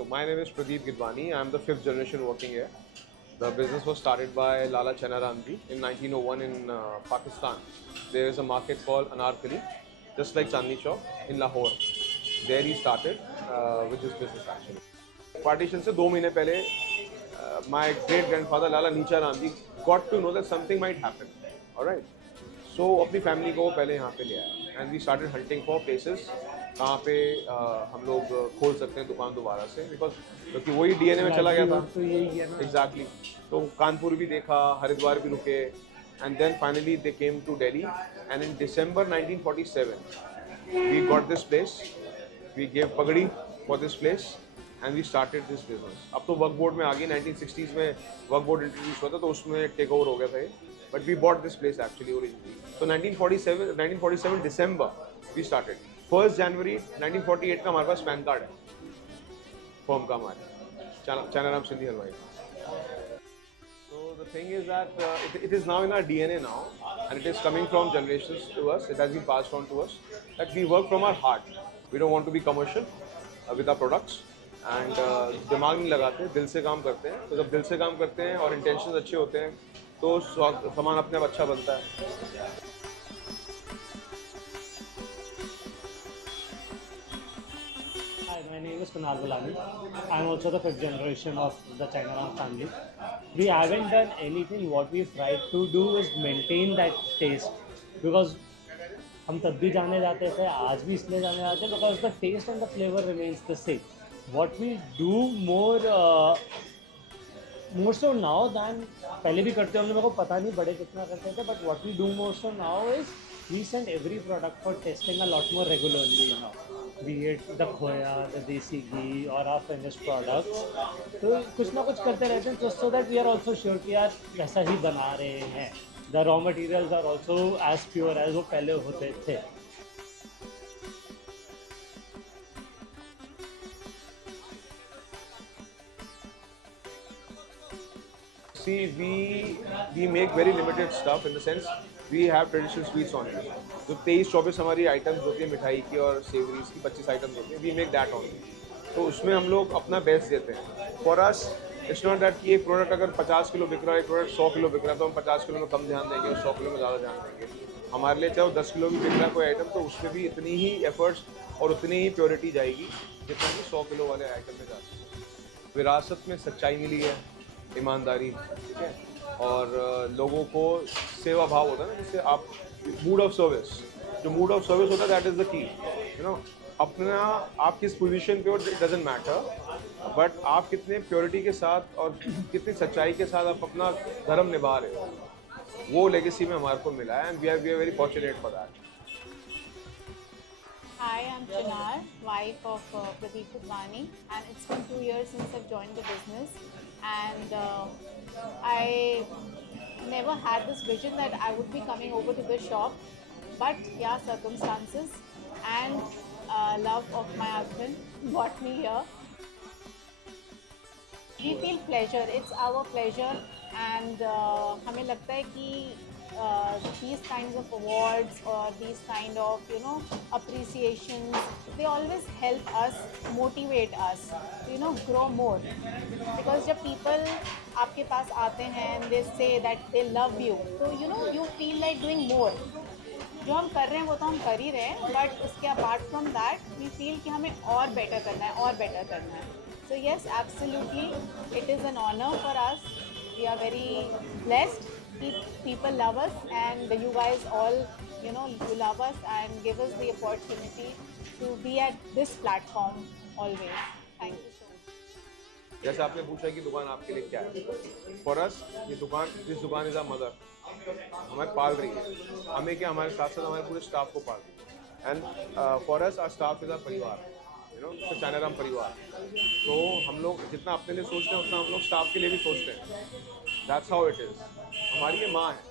So my name is Pradeep Gidwani. I am the fifth generation working here. The business was started by Lala Chanaramji in 1901 in Pakistan. There is a market called Anarkali, just like Chandni Chowk in Lahore. There he started with this business actually. Partition से 2 महीने पहले my great grandfather Lala Neecha Ramji got to know that something might happen. All right. So अपनी family को पहले यहाँ पे ले आया and we started hunting for places कहाँ पे हम लोग खोल सकते हैं दुकान दोबारा से बिकॉज क्योंकि वही डीएनए में चला गया था तो यही है ना एग्जैक्टली तो कानपुर भी देखा हरिद्वार भी रुके and then finally they came to Delhi and in December 1947 we got this place we gave pagdi for this place and we started this business अब तो वर्क बोर्ड में आ गई 1960s में वर्क बोर्ड इंट्रोड्यूस हुआ था तो उसमें टेक ओवर हो गया था but we bought this place actually originally तो 1947 दिसंबर वी स्टार्टेड 1 जनवरी 1948 का हमारे पास पैन कार्ड है फॉर्म का हमारे चनाराम सिंधी हलवाई So the thing is that it is now in our DNA now and it is coming from generations to us. It has been passed on to us that we work from our heart. We don't want to be commercial with our products and दिमाग नहीं लगाते दिल से काम करते हैं तो जब दिल से काम करते हैं और इंटेंशंस अच्छे होते हैं तो सामान अपने आप अच्छा बनता है Hi, my name is Kunal Balani. I'm also the fifth generation of the Chinaram family. We haven't done anything. What we've tried to do is maintain that taste because हम तब भी जाने जाते थे आज भी इसलिए जाने जाते हैं because the taste and the flavor remains the same. What we do more so now than पहले भी करते होंगे मेरे को पता नहीं बड़े कितना करते थे but what we do more so now is we send every product for testing a lot more regularly now. Be it the खोया, the desi ghee or our finished products. तो कुछ ना कुछ करते रहते हैं just so that we are also sure कि यार वैसा ही बना रहे हैं. The raw materials are also as pure as वो पहले होते थे. See, we make very limited stuff in the sense we have traditional sweets only. जो 23-24 हमारी आइटम्स होती है मिठाई की और सेवरीज की 25 आइटम्स होती हैं वी मेक दैट ओनली तो उसमें हम लोग अपना बेस्ट देते हैं for us it's not that कि एक प्रोडक्ट अगर 50 किलो बिक रहा है एक प्रोडक्ट 100 किलो बिक रहा है तो हम 50 किलो में कम ध्यान देंगे और 100 किलो में ज़्यादा ध्यान देंगे हमारे लिए चाहे वो 10 किलो भी बिक रहा है कोई आइटम तो उसमें भी इतनी ही एफर्ट्स और उतनी ही प्योरिटी जाएगी जितना कि 100 किलो वाले आइटम में जाती है विरासत में सच्चाई मिली है ईमानदारी ठीक है और लोगों को सेवा भाव होता है ना जिससे आप मूड ऑफ सर्विस जो मूड ऑफ सर्विस होता है that is the key you know अपना आप किस पोजीशन पे हो इट डजेंट मैटर बट आप कितने प्योरिटी के साथ और कितनी सच्चाई के साथ आप अपना धर्म निभा रहे हो वो लेगेसी में हमारे को मिला है and we are very fortunate for that Hi, I'm Chinar, wife of Pradeep Gidwani, and it's been 2 years since I've joined the business. And I never had this vision that I would be coming over to the shop, but yeah, circumstances and love of my husband brought me here. We feel pleasure. It's our pleasure, and हमें लगता है कि these kinds of awards or these kind of appreciations they always help us motivate us to grow more because जब people आपके पास आते हैं and they say that they love you तो you feel like doing more जो हम कर रहे हैं वो तो हम कर ही रहे हैं बट उसके apart from that we feel कि हमें और बेटर करना है और बेटर करना है so yes absolutely it is an honour for us we are very blessed people love us and you guys all you love us and give us the opportunity to be at this platform always. Thank you so much. जैसे आपने पूछा कि दुकान आपके लिए क्या है for us ये दुकान दिस दुकान इज अ मदर हमें पाल रही है हमें क्या हमारे साथ साथ हमारे पूरे स्टाफ को पाल रही है and for us our staff is our parivar तो चनाराम परिवार तो हम लोग जितना अपने लिए सोचते हैं उतना हम लोग स्टाफ के लिए भी सोचते हैं दैट्स हाउ इट इज़ हमारी ये माँ है